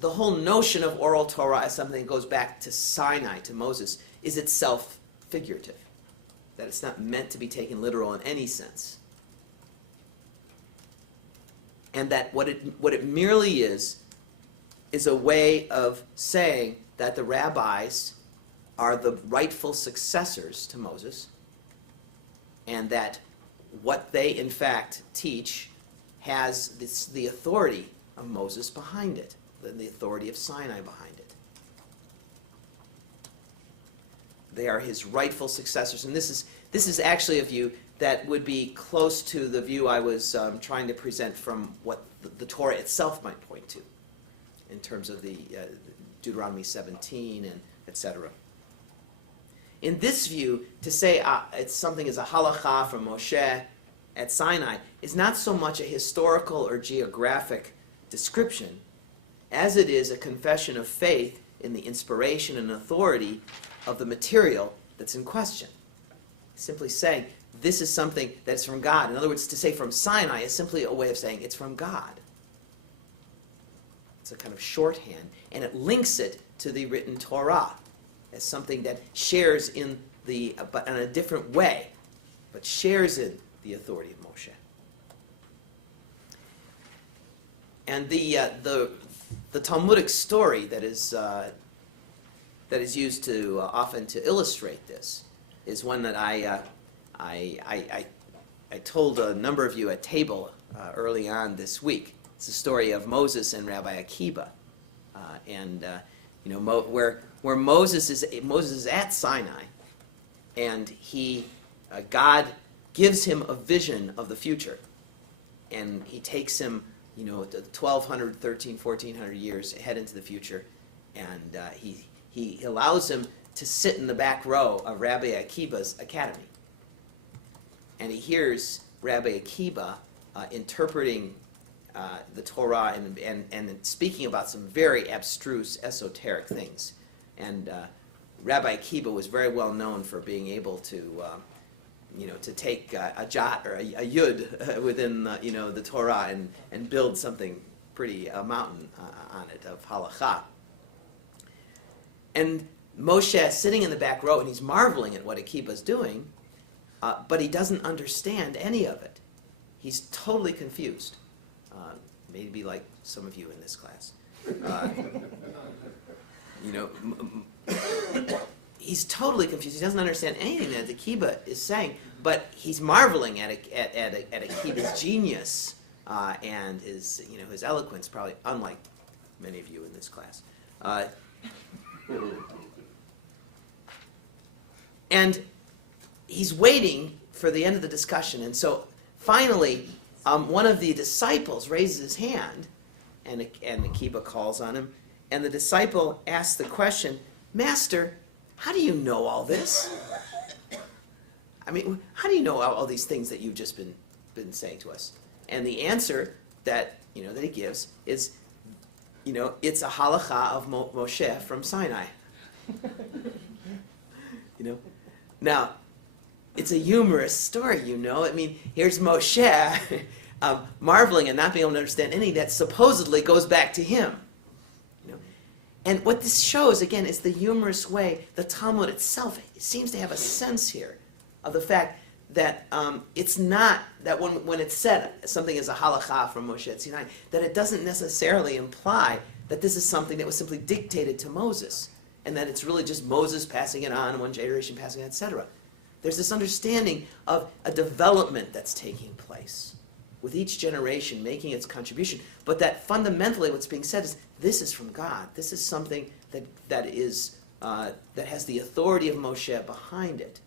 the whole notion of oral Torah as something that goes back to Sinai, to Moses, is itself figurative. That it's not meant to be taken literal in any sense. And that what it merely is a way of saying that the rabbis are the rightful successors to Moses, and that what they in fact teach has the authority of Moses behind it, the authority of Sinai behind it. They are his rightful successors, and this is actually a view that would be close to the view I was trying to present from what the Torah itself might point to, in terms of the Deuteronomy 17 and etc. In this view, to say it's something as a halakha from Moshe at Sinai is not so much a historical or geographic description as it is a confession of faith in the inspiration and authority of the material that's in question. Simply saying, this is something that's from God. In other words, to say from Sinai is simply a way of saying it's from God. It's a kind of shorthand, and it links it to the written Torah as something that shares in but in a different way, but shares in the authority of Moshe. And the Talmudic story that is used to often to illustrate this is one that I told a number of you at table early on this week. It's the story of Moses and Rabbi Akiba, where Moses is at Sinai, and God gives him a vision of the future, and he takes him 1,200, 1,400 years ahead into the future, and he allows him to sit in the back row of Rabbi Akiba's academy. And he hears Rabbi Akiba interpreting the Torah and speaking about some very abstruse, esoteric things. And Rabbi Akiba was very well known for being able to, to take a jot or a yud within, the Torah and build something pretty, a mountain on it of halakha. And Moshe sitting in the back row, and he's marveling at what Akiba's doing, but he doesn't understand any of it. He's totally confused. Maybe like some of you in this class. He's totally confused. He doesn't understand anything that Akiba is saying, but he's marveling at Akiba's genius and his eloquence, probably unlike many of you in this class. And he's waiting for the end of the discussion, and so finally, one of the disciples raises his hand, and Akiba calls on him, and the disciple asks the question, "Master, how do you know all this? I mean, how do you know all these things that you've just been saying to us?" And the answer that he gives is, it's a halakha of Moshe from Sinai. Now, it's a humorous story, I mean, here's Moshe marveling and not being able to understand anything that supposedly goes back to him. And what this shows, again, is the humorous way the Talmud itself seems to have a sense here of the fact that it's not that when it's said something is a halakha from Moshe at Sinai, that it doesn't necessarily imply that this is something that was simply dictated to Moses, and that it's really just Moses passing it on, one generation passing it, etc. There's this understanding of a development that's taking place, with each generation making its contribution, but that fundamentally what's being said is, this is from God. This is something that has the authority of Moshe behind it.